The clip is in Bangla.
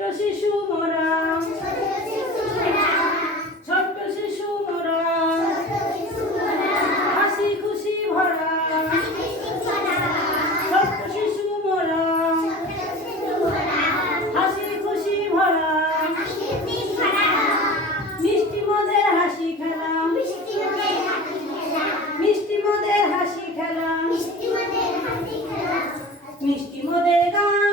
শিশু মোরা, ছোট্ট শিশু মোরা, হাসি খুশি ভরা, ছোট্ট শিশু মোরা, হাসি খুশি ভরা, মিষ্টি মদের হাসি খেলা, মিষ্টি মদের হাসি খেলা, মিষ্টি মদের গান।